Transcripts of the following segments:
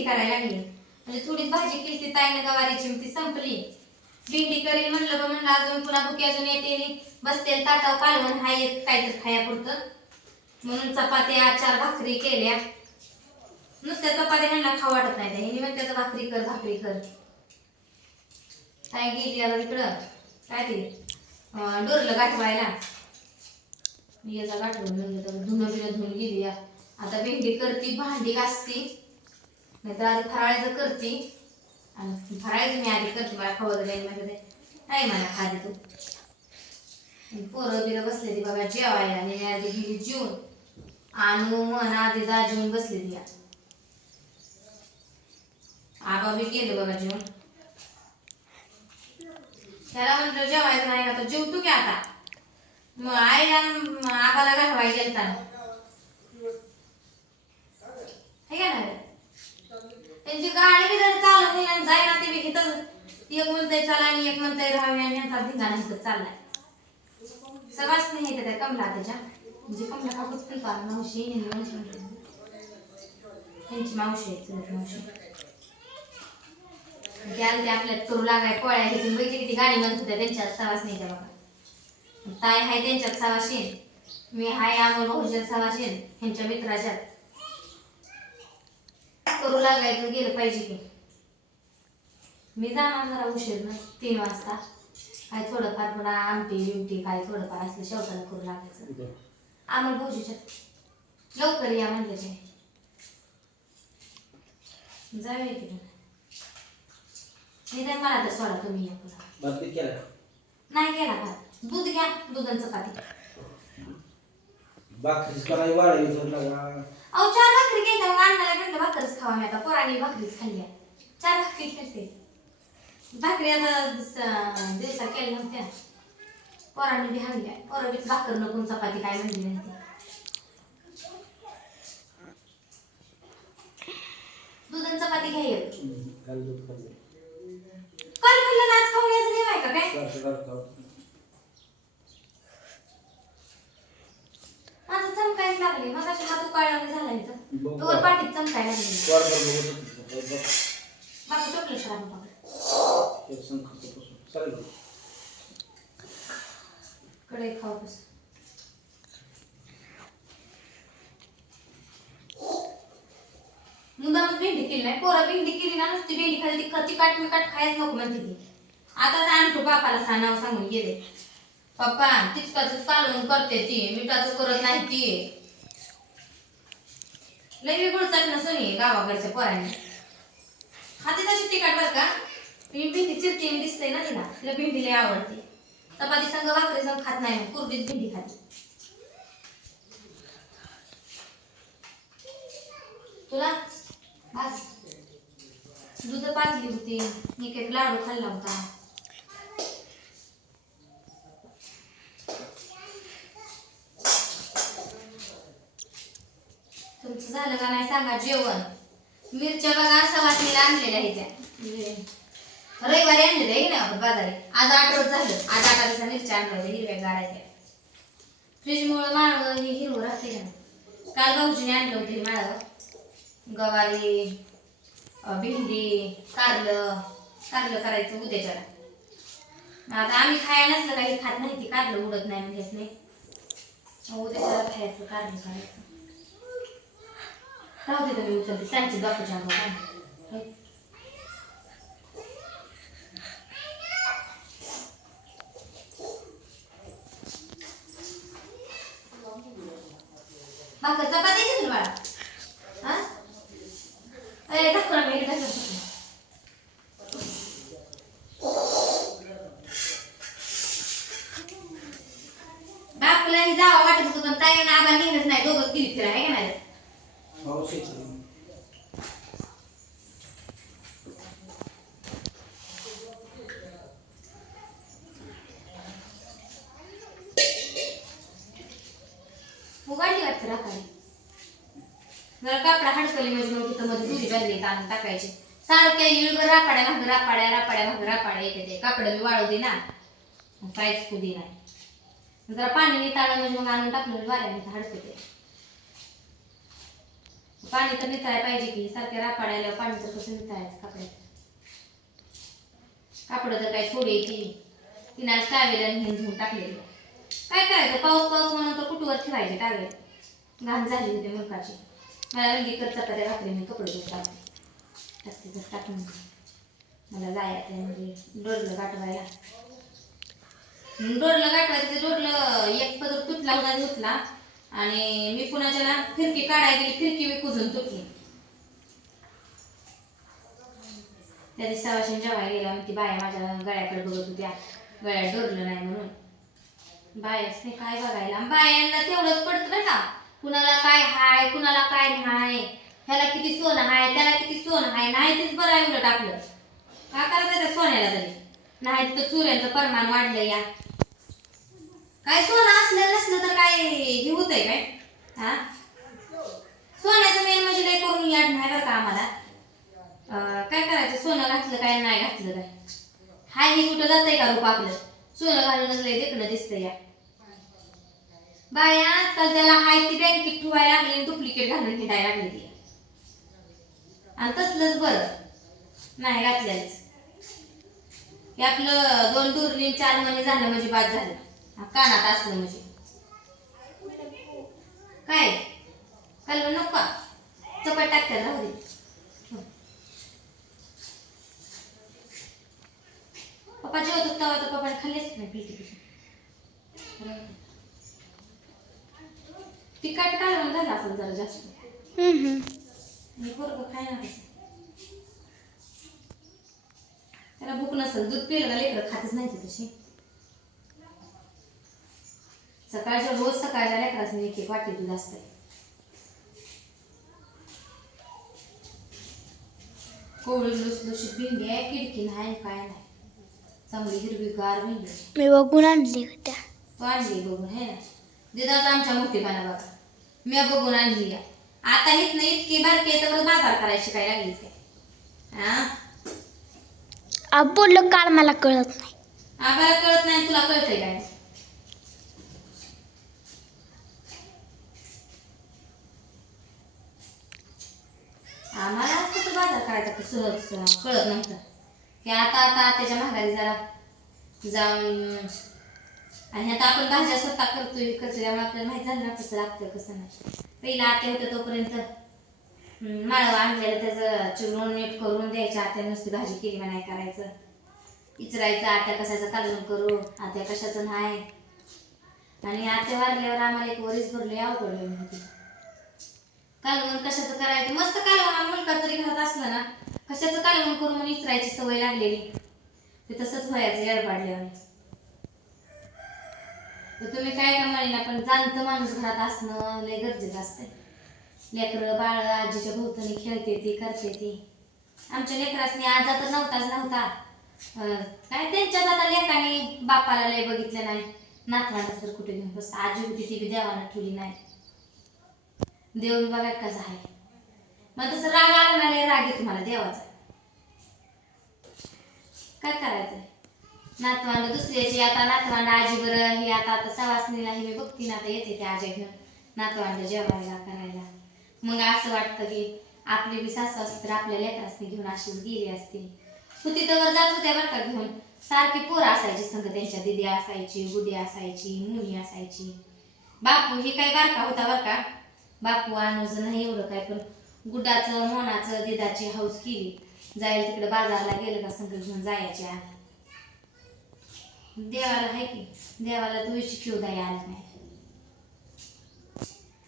भेंडी करायला लागली. म्हणजे थोडीच भाजी केली ती ताईनं गवारीची, ती संपली. भेंडी करेल म्हणलं अजून पुन्हा भुकी अजून येते, बसते ताटाव कालवण हाय काहीतरी खायापुरतं. म्हणून चपात्या 4 भाकरी केल्या. नुसत्या चपात्या ह्यांना खाऊ वाटत नाही, ह्यांनी म्हणते तर भाकरी कर. काय गेली आता तिकडं काय ते डोरलं गाठवायला. मी याचा गाठवून म्हणलं तर धुणं बिणं धुवून गेली. आता भेंडी करती, भांडी घासती, नाहीतर आधी फराळाचं करती. आणि फराळाचं मी आधी करते, मला खावं जाईल माझ्याकडे काय मला खाली तू. पोरं बिरं बसलेली बघा जेवायला, आणि मी आधी गेली जेवून. आणू मन आधी जा जेवून बसलेली. आबा बी गेले बघा जेवण. त्याला म्हणलं जेवायचं नाही का, तर जेवतो की आता. मग आईला आबाला घालवायला गेलता हे का नाही. त्यांची गाडी बी जर चालू नाही आणि जाईना ते बी इथं, एक म्हणतंय चला आणि एक म्हणतंय राहावी, आणि यांचा धिंगाणा इथं चाललाय. सगळंच नाही येते त्या कमला त्याच्या, म्हणजे कमला काकूच पण पार मावशी त्यांची मावशी आहे, चलत मावशी. त्याला ते आपल्याला करू लागाय पोळ्या घेतून बघितली किती गाणी म्हणत होत्या त्यांच्यात सवासणीच्या बघा. ताई हाय त्यांच्यात सवाशीन, मी हाय अमोल भाऊच्या सवाशीन, ह्यांच्या मित्राच्यात करू लागायचं गेलं पाहिजे की. मी जाणार जरा उशीर ना 3 वाजता. काय थोडंफार पुन्हा आमटी बिमटी काय थोडंफार असलं शेवटाला करू लागायचं. अमोल भाऊजीच्या लवकर या म्हणले ते. जाऊया की नाही तर मला तर सोडा तुम्ही या पुन्हा. नाही केला भात. दूध घ्या, दूध आणि चपाती. भाकरीच करायला वाढायचं लागा. अहो 4 भाकरी केल्या, मग अण्णाला म्हटलं भाकरीच खावा. मी आता पोरांनी भाकरीच खाल्ल्या. 4 भाकरी केलते. भाकरी आता दिवसा केल्या नव्हत्या, पोरांनी बी हाणल्या. पोरं बी भाकर नको चपाती काय म्हणली नाही. दूध आणि चपाती घ्यायचं. काल खाल्लं ना, आज खाऊन यायचं नाही का काय. माझं चमकायच लागले, मग अशी हात उकाळल्याने झाला इथं. तोवर पाठीत चमकायला लागले. बाकी टोपलं सर आम्ही कडे खाऊ बस. मुद्दामच भेंडी केली नाही. पोरं भेंडी केली ना, नुसती भेंडी खाली ती काट मी काट खायच नको म्हणते ती. आता आणतो बापाला नाव सांगून गेले, पप्पा तिचकाच कालवून करते ती, मिठाचं करत नाही ती. लय वेगळं चटणं सोनी गावाकडच्या पोरांनी खाते तशी तिखट बर का. भेंडी चिरते दिसते ना तिला, तिला भेंडी लय आवडते. चपाती संग भाकरी संग खात नाही, कुरडीत भेंडी खाते. तुला बस दूध पाजली होती, एक लाडू खाल्ला होता. तुमचं झालं का नाही सांगा जेवण. मिरच्या बघा सवासणीला आणलेल्या ह्याच्या रविवारी आणलेल्या आहे ना आपण बाजारी. आज 8 रोज झालं, आज 8 दिवसा मिरच्या आणल्या हिरव्या गारायच्या. फ्रीजमुळं माळवं हे हिरवं राहते ना. काल भाऊजीने आणलं होते माळवं, गवारी, भेंडी, कारलं करायचं उद्याच्याला. आता आम्ही खायला नसलं काही खात नाही, ती कारलं उडत नाही म्हणजेच नाही. उद्याच्याला खायचं कारलं करायचं. राहू दे तुम्ही उचलते सांगते बापूच्या अंगावर. भाकर चपाती घेतली बाळा. हा अरे दाखवा मी एकदा बापूलाही जावं वाटत होतं, पण ताई ना आबा नेहमीच नाही, दोघंच गेली फिरायला आहे का नाही. उघडली वाटतं राखाली जरा कापडा हडकली म्हणजे मग तिथं मध्ये दुरी बांधली आणून टाकायचे. सारख्या इळभर रापाड्या येते ते कापड मी वाळू दे ना, काहीच कुदी नाही. जरा पाणी निताळलं म्हणजे मग आणून टाकलं वाऱ्याने हडकते. पाणी तर निथळायला पाहिजे की सारख्या रापाड्याला पाणी तर कसं निथळायचं कपड्यात. कापड तर काय थोडी तिने आज टावेल आणि धुवून टाकलेली. काय करायचं पाऊस पाऊस म्हणून तर कुठवर ठेवायचे टावेल. घाण झाली होती मुलकाची. मला रंगी कर चपात्या भाकरी मी कपडे धुवून टाकते टाकून मला जायचं म्हणजे डोरलं गाठवायला. डोरलं गाठवायचं डोरलं एक पदर तुटला होता धुतला आणि मी पुन्हा फिरकी काढायला गेली फिरकी मी कुजून तुटली. त्या दिवशी सवाशीन जेवायला गेल्या ती बाया माझ्या गळ्याकडे बघत होत्या गळ्यात डोरलं नाही म्हणून. बायाच नाही काय बघायला बायांना तेवढंच पडतं बरं का कुणाला काय हाय कुणाला काय नाही ह्याला किती सोनं हाय त्याला किती सोनं हाय नाही तेच बरं आहे उलट आपलं. का करायचं त्या सोन्याला तरी नाही तर चुऱ्यांचं प्रमाण वाढलं या. काय सोनं असलं नसलं तर काय हे होतंय काय हा. सोन्याचं मेन म्हणजे लय करून याड नाही बरं का आम्हाला. काय करायचं सोनं घातलं काय नाही घातलं काय हाय हे कुठं जातंय का रूप आपलं. सोनं घालूनच लय देखणं दिसतं या. बाया आजकाल त्याला हाय ती बँकेत ठेवायला लागली आणि डुप्लिकेट घालून हिंडायला लागली ती. आणि तसलंच बरं नाही घातल्याच हे आपलं 2 दुरणी 4 महिने झालं म्हणजे बाद झालं. कानात असलं म्हणजे काय कालवण नको का चपाट टाकतात राहू दे. पप्पा जेवत होता तर पप्पाने खाल्लेच नाही पिलटी तिखट कालवण झालं असेल जरा जास्त. मी पोरगं खाय ना कसं त्याला भूक नसेल दूध पिलं का लेकरं खातच नाही तशी. सकाळच्या रोज सकाळच्या लेकरासनी एक एक वाटी दूध असतंय. कोवळी लुसलुशीत भेंडी आहे किडकी नाही काय नाही चांगली हिरवीगार भेंडी. मी बघून आणली होत्या. तो आणली बघून हे ना दिदाच आमच्या मोठेपणा बघा मी बघून आणली या. आता हित नाही इतकी बारकी तर बाजार करायची काय लागलीच काय हा. आप बोललं काल मला कळत नाही. आम्हाला कळत नाही तुला कळतंय काय. आम्हाला कसं बाजार करायचा सहज कळत नव्हतं की आता त्याच्या महागारी जरा जाऊन आणि आता आपण भाज्या स्वतः करतोय त्यामुळे आपल्याला माहित झालं ना कसं लागतं कसं नाही. पहिला आत्या होतं तोपर्यंत माळव आणलेलं त्याचं चिरून नीट करून द्यायच्या आत्या नुसती भाजी केली नाही करायचं विचारायचं आत्या कशाचं कालवण करू आत्या कशाचं नाही. आणि आत्या वारल्यावर आम्हाला एक वरीच भरले अवघड होती. कालवण कशाचं करायचं मस्त कालवण मुलगा जरी घरात असलं ना कशाचं कालवण करून म्हणून विचारायची सवय लागलेली ते तसंच व्हायचं येड पाडल्यावर. तर तुम्ही काय का म्हणेना पण जाणतं माणूस घरात असणं लय गरजेचं असतंय. लेकरं बाळ आजीच्या भोवतानी खेळते ती करते ती. आमच्या लेकरासनी आजा तर नव्हता काय त्यांच्यात आता लेकाने बापाला लय बघितलं नाही नातवांना तर कुठे घेऊन बसतं. आजी होती ती बी देवानं ठेवली नाही. देव बघा कसा आहे मग तसं राग आला ना लय राग येतो मला देवाचा. काय करायचं नातवांड दुसऱ्याची आता नातवांड आजी बरं हे आता सवासणीला हे मी बघते ना आता येते त्या आजी घेऊन नातवांड जेवायला करायला. मग असं वाटतं की आपली बी सासू असते तर आपल्या लेकरासनी घेऊन अशीच गेली असती. होती तर जात होत्या बरं का घेऊन सारखी पोरं असायची संग त्यांच्या दिदी असायची गुडी असायची मुनी असायची. बापू ही काय बारका होता बरं का बापू अनुज नाही एवढं काय पण गुडाचं मोनाचं दिदाची हौस केली जायला तिकडे बाजारला गेलं का संग घेऊन जायच्या. देवाला आहे की देवाला तुळशी शिव द्यायला आली नाही.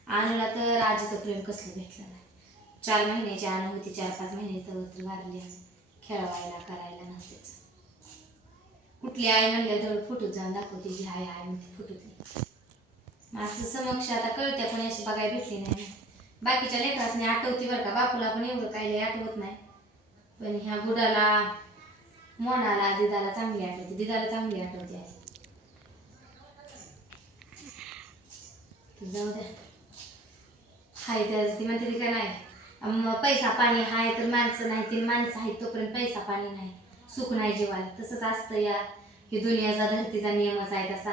अनुला तर आजीचं प्रेम कसलं भेटलं नाही. 4 महिन्याची अनु होती 4-5 महिने तर वारली खेळवायला करायला नव्हतेच. कुठली आई म्हणलं तर फुटूत जाऊन दाखवते जी हाय हाय म्हणते फुटूतली. असं समक्ष आता कळत्या पण अशी बघायला भेटली नाही. बाकीच्या लेकरासनी आठवती बरं का बापूला पण एवढं काही आठवत नाही पण ह्या गुडाला मोनाला दिदाला चांगली आठवते दिदाला चांगली आठवते. जाऊ द्या हाय त्याच ती म्हणते का नाही पैसा पाणी हाय तर माणसं नाही ती माणसं आहेत तोपर्यंत पैसा पाणी नाही सुख नाही जीवाला. तसंच असतं या ही दुनियाचा धरतीचा नियमच आहे तसा.